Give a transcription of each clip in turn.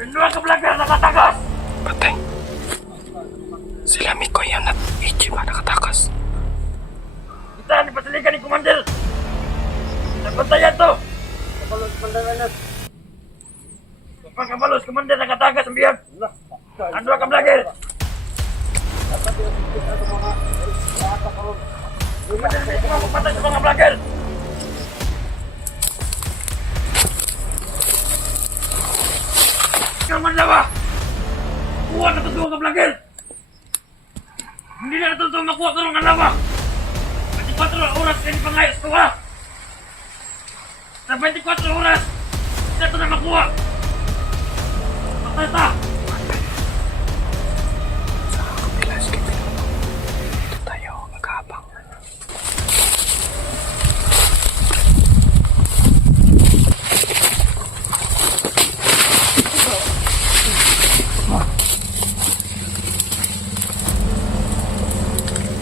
Dua ka vlogger nakatakas! Patay. Sila Mikoy yan at Ichi ba nakatakas? Kita ni pasaligan ni Commander! Nagbantayan to! Kapalos pandanganan. Pagkabalos, Commander nakatakas ang biyag! Ang dua ka vlogger! Dapat yung kita sa mga kapalos. Commander, hindi mo magpatay sa mga vlogger! Kaman lawa! Kuha na ito dua ka vlogger! Hindi na ito makuha ka ng lawa! 24 oras kayo pangayos ko ha! Sa 24 oras, hindi ito na makuha! Patay ta! Sa kapilas kita. Dito tayo maghabang.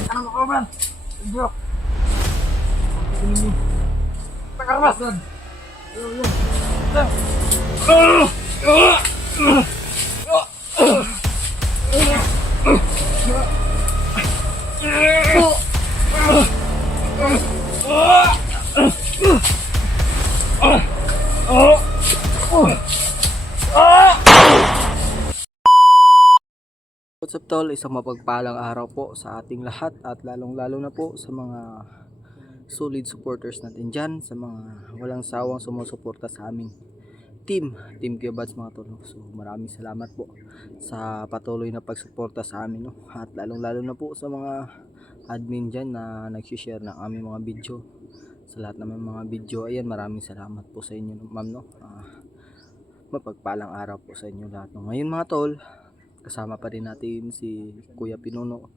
Ano mo man? Bro. Pagkakamas. What's up tol, isang mapagpalang araw po sa ating lahat at lalong-lalo na po sa mga solid supporters natin dyan, sa mga walang sawang sumusuporta sa aming Team Kuya Bads mga tol. So maraming salamat po sa patuloy na pagsuporta sa amin, no? At lalong-lalo na po sa mga admin dyan na nag-share ng aming mga video. Sa lahat ng mga video, ayan, maraming salamat po sa inyo ma'am, no? Mapagpalang araw po sa inyo lahat, no? Ngayon mga tol, kasama pa rin natin si Kuya Pinuno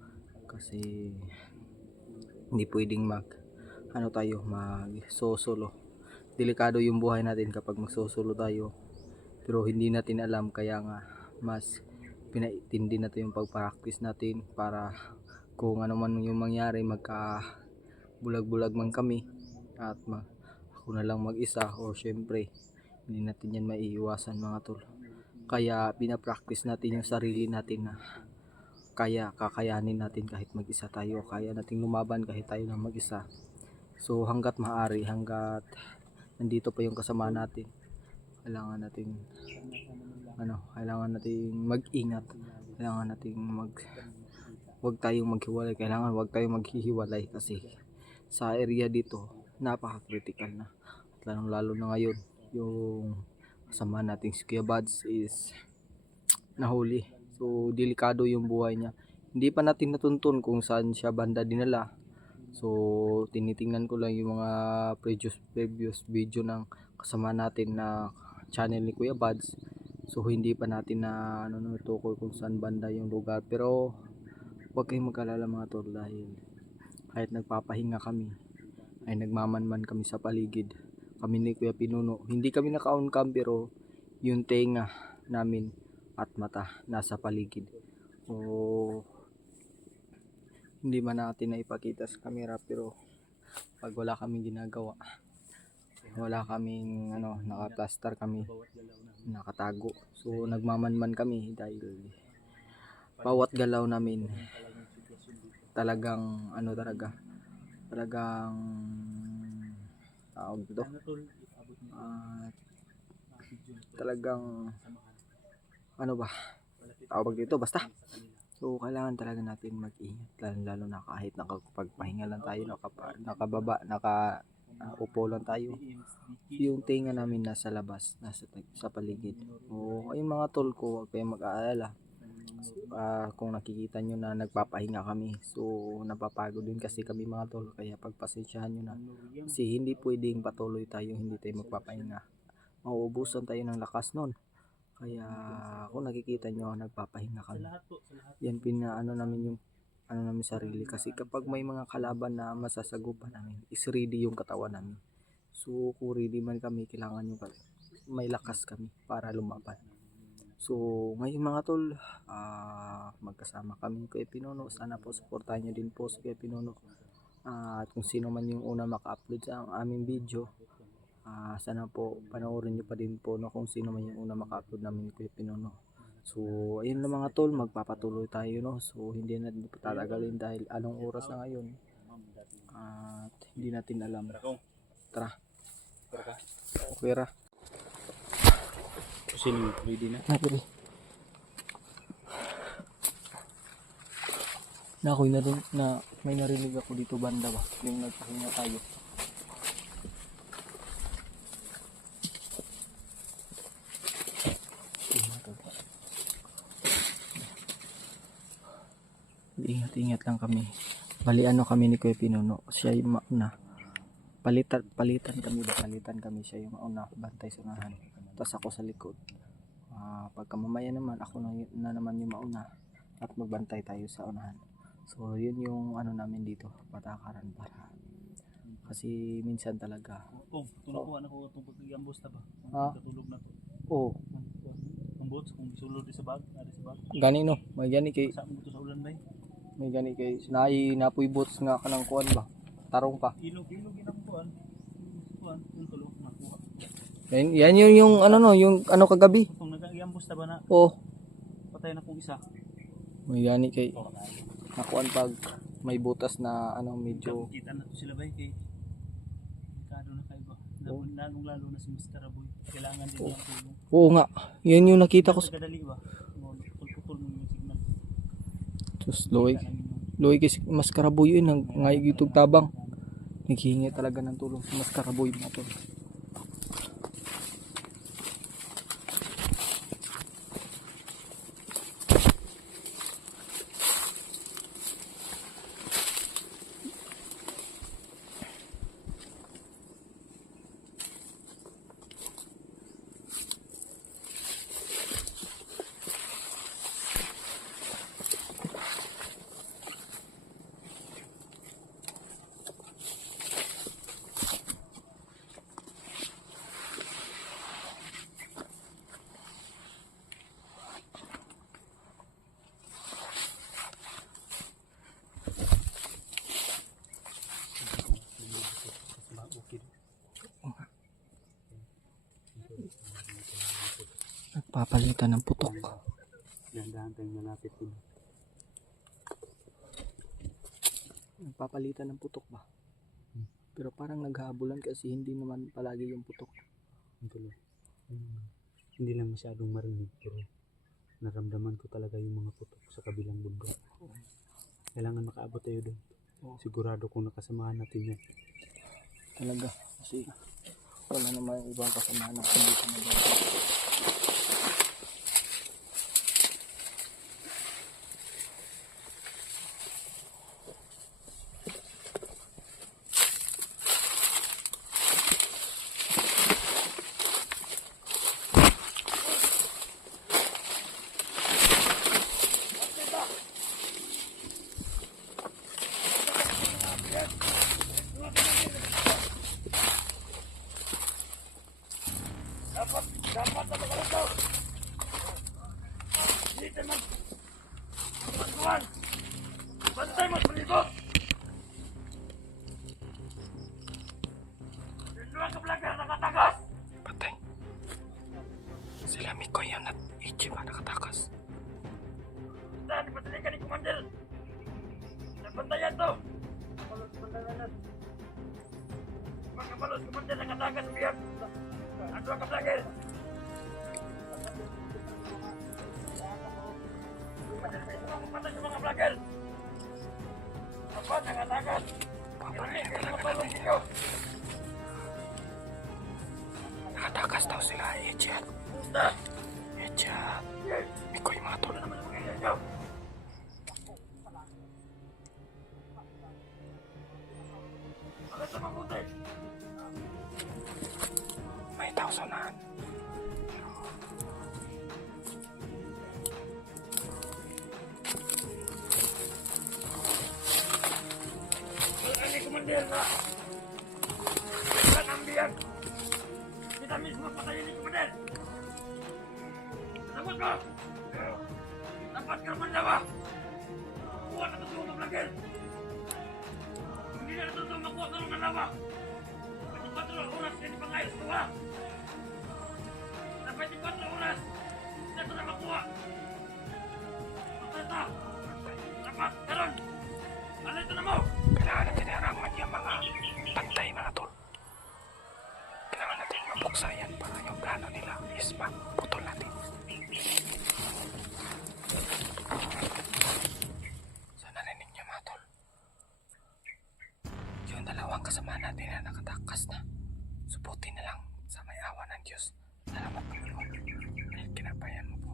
kasi hindi pwedeng mag solo. Delikado yung buhay natin kapag magsosolo tayo, pero hindi natin alam, kaya nga mas pinaitindi natin yung pagpractice natin para kung ano man yung mangyari, magka bulag-bulag man kami at ako na lang mag-isa, o syempre hindi natin yan maiiwasan mga tol. Kaya pinapractice natin yung sarili natin na kakayanin natin kahit mag-isa tayo, kaya nating lumaban kahit tayo lang mag-isa. So hanggat maaari, hanggat nandito pa yung kasama natin, kailangan natin mag-ingat, kailangan natin wag tayong maghiwalay, kailangan wag tayong maghihiwalay kasi sa area dito napaka-critical na, at lalo na ngayon yung kasama nating si Kuya Bads is nahuli. So delikado yung buhay niya, hindi pa natin natuntun kung saan siya banda dinala. So tinitingnan ko lang yung mga previous video ng kasama natin na channel ni Kuya Bads. So hindi pa natin na natukoy kung saan banda yung lugar, pero huwag kayong mag-alala mga tol, dahil kahit nagpapahinga kami ay nagmamanman kami sa paligid. Kami ni Kuya Pinuno, hindi kami naka-on cam, pero yung tenga namin at mata nasa paligid. O hindi man natin na ipakita sa camera, pero pag wala kaming ginagawa, wala kaming naka-plaster kami, nakatago. So nagmamanman kami dahil bawat galaw namin talagang tawag dito, talagang tawag dito, basta. So kailangan talaga natin mag-ingat, lalo na kahit nakapagpahinga lang tayo, upo lang tayo, yung tinga namin nasa labas, sa paligid. O ayun mga tol ko, huwag kayong mag-aalala. Kung nakikita nyo na nagpapahinga kami, so napapagod din kasi kami mga tol, kaya pagpasensyahan nyo na, kasi hindi pwedeng patuloy tayo hindi tayo magpapahinga, mauubusan tayo ng lakas nun. Kaya kung nakikita nyo nagpapahinga kami, yan namin yung namin sarili, kasi kapag may mga kalaban na masasagupan namin, is ready yung katawan namin. So kung ready man kami, kailangan yung may lakas kami para lumaban. So ngayon mga tol, magkasama kami kay Pinuno. Sana po suportahan nyo din po si Kuya Pinuno. At kung sino man yung una maka-upload sa aming video, Sana po panoorin nyo pa din po no, kung sino man yung una maka-upload namin ni Kuya Pino no. So ayun lang mga tol, magpapatuloy tayo no. So hindi natin patatagalin dahil anong oras na ngayon at hindi natin alam. Tara. Okay ra. Sino ready na? Nakiri. Na ako'y na may narinig ako dito banda ba? Yung nagpahinga tayo. Ingat-ingat lang kami. Bali ano kami ni Kuya Pinuno. Siya yung mauna. Palitan kami. Siya yung mauna. Bantay sa unahan. Tapos ako sa likod. Pagka mamaya naman ako na naman yung mauna. At magbantay tayo sa unahan. So yun yung ano namin dito. Patakaran para. Kasi minsan talaga. Tulog ko, anak ko itong pagkagambos na ba? Katulog na to. Oo. Ang bots, kung sulod sa bag, nari sa bag. Gani no. May gani kay. Saan mo ito sa ulan ba? May gani kay. Napoy bots nga kanang kuan ba? Tarong pa. Ilog ginakuan. Yung tulog, nakuha. Yan yun yung ano no. Yung ano kagabi. Kung nagagambos na ba na, Oo. patay na kong isa. May gani kay. Nakuan pag may butas na ano medyo. Kita na to sila ba kay delikado na kayo ba? Lalo na si Mr. Aboy. Kailangan din niya tulong. Oo nga. Yan yung nakita ko. Kadali ba? Putol mo yung signal. Sus, Loy kasi mas karaboy yun. Ngayon itong tabang. Naghihingi talaga ng tulong sa mas karaboy mga tol. Nagpapalitan ng putok. Dahan-dahan tayong malapit din. Nagpapalitan ng putok ba? Pero parang naghahabulan kasi hindi naman palagi yung putok. Hindi lang masyadong marinig pero naramdaman ko talaga yung mga putok sa kabilang bundok. Kailangan makaabot tayo doon. Sigurado kung nakasamahan natin yan. Talaga. Kasi wala naman yung ibang kasamahan na hindi ko na. Dapat na makalito! Dito man! Pagkuhan! Bantay mo palibot! Yung mga kablagar nakatakas! Patay. Sila Mikoy yan at Ichi ba nakatakas? Saan ipatali ka ni Commander? Nabantayan to! Mga balos Commander nakatakas biyak! Ano ang kablagar? Patay sa mga vlogger! Apa, nakatakas! Papalayan talaga natin. Nakatakas daw sila Ichi at Mikoy mga tol. May tao sa unahan. Commander na! Saan ang biyak? Kita mismo patayin ni Commander! Sagot mo! Dapat ka naman na ba? Kuha na totoo ng vlogger! Hindi na natutong makuha ka ng alawa! Pati oras na pangayos ko wala. Sa 24 oras, hindi ito na makuha. Magkata. Dapat, karon. Ano ito na mo? Kailangan natin haraman yung mga bantay mga tol. Kailangan natin mabuksan yan para yung plano nila is maputol natin. So narinig niyo mga tol. Yung dalawang kasama natin na nakatakas na. Subutin na lang sa may awa ng Diyos. Salamat Panginoon. Dahil kinabayan mo po.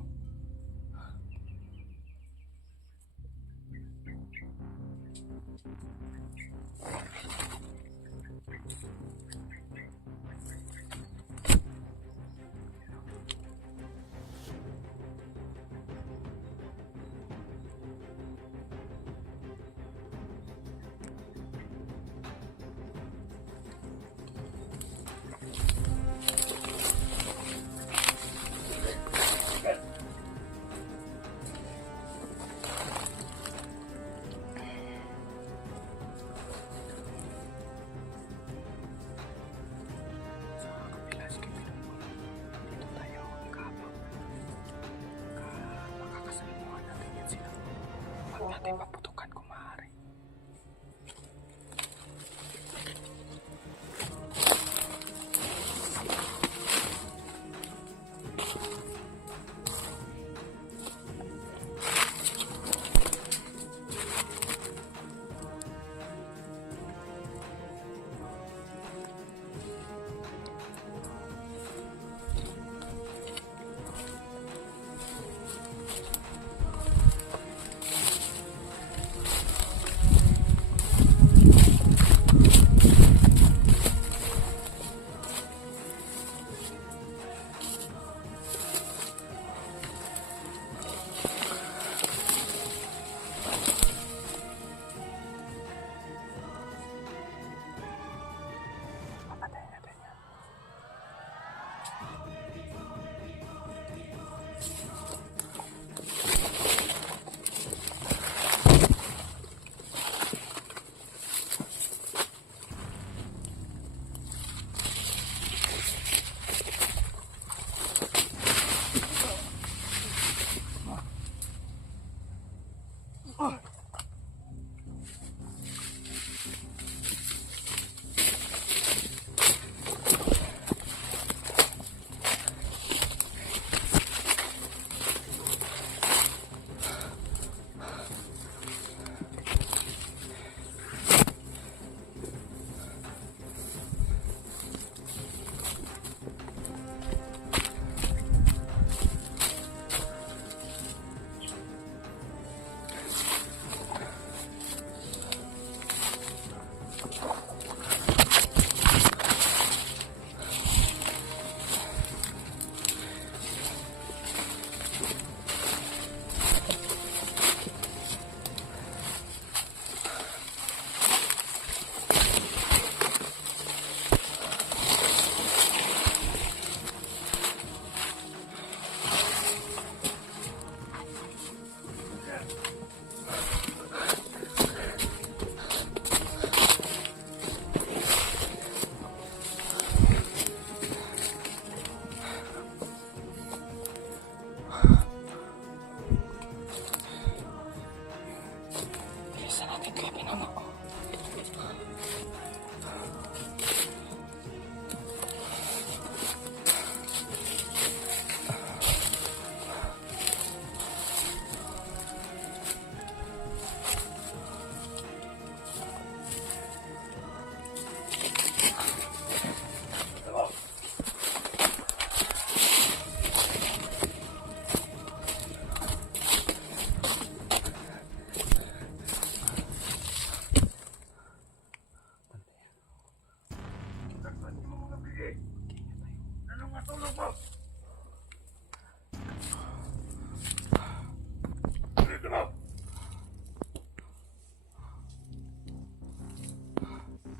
Natin maputukan kung maaari.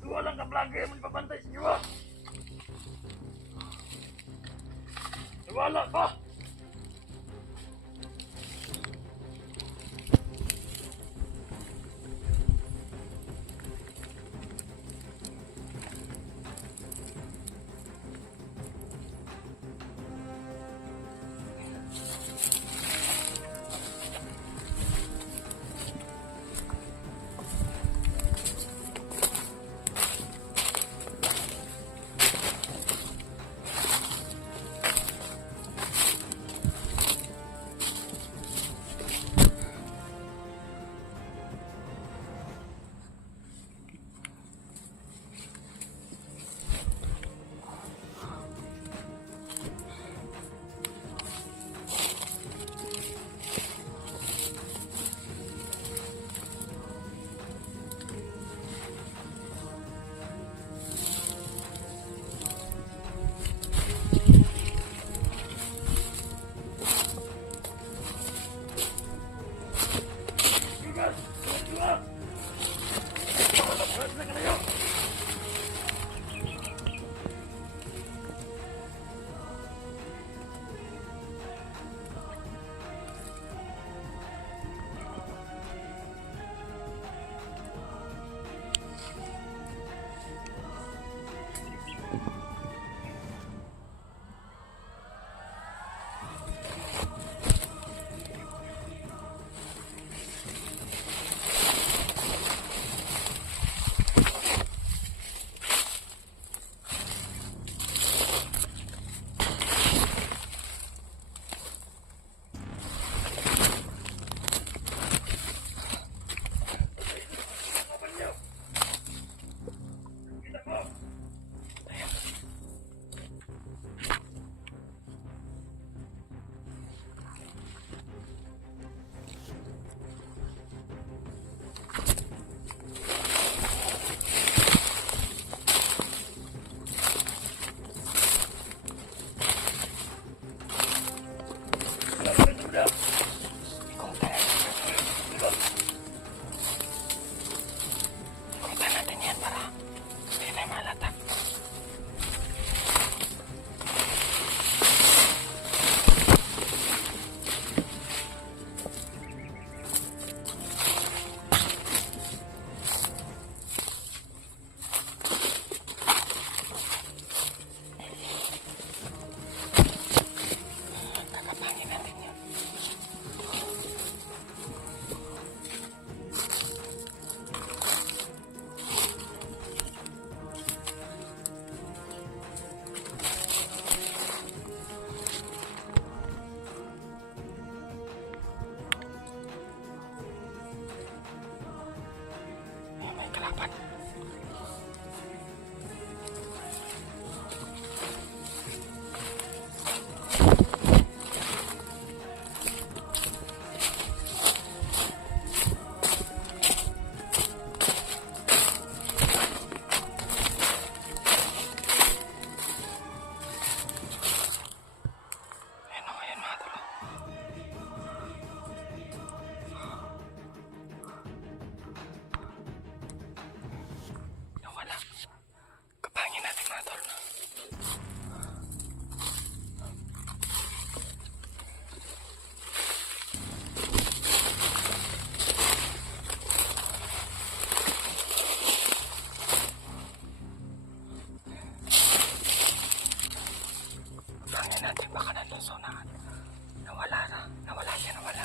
Walang kablage mo ipapantay sa inyo ah. Wala pa. Hangin natin baka nandun sa unahan. Nawala na. Nawala siya, nawala.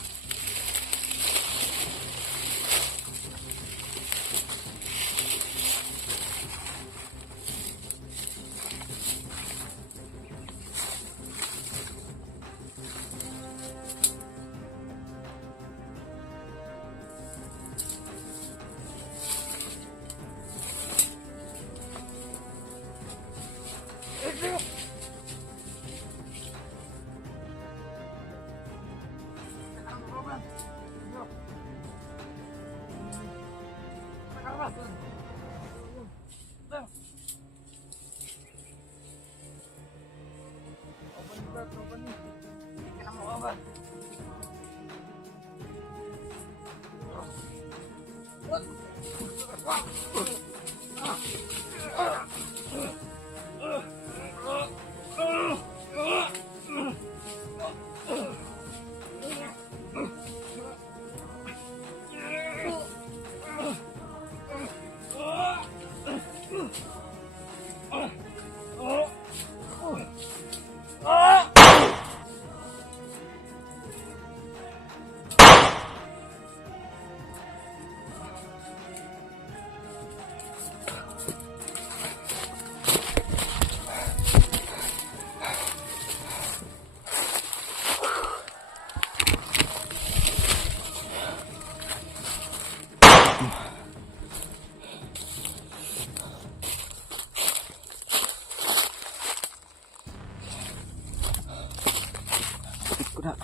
Ko na.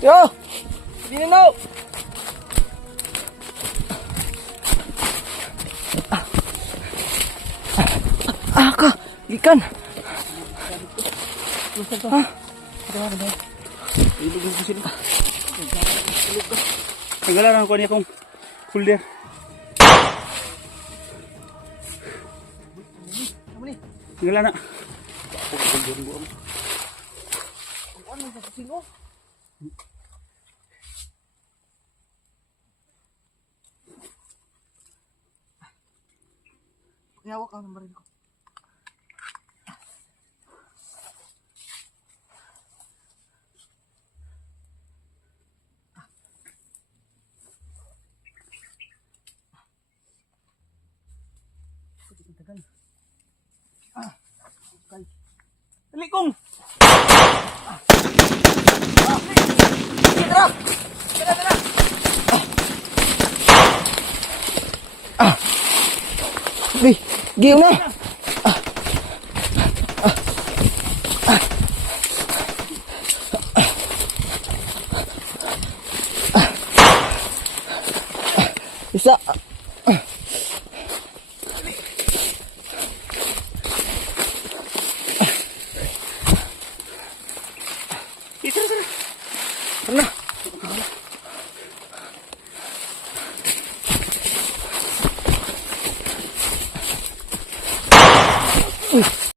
Yo! Binanaw! Ka! Ikan! Ha? Ilugin ko sila. Tagalan ko niya kong folder. Tagalan na. Hawak ang number ko. Dali kong! Uy! Giyo na! Isa! Tara, tara. Tara na!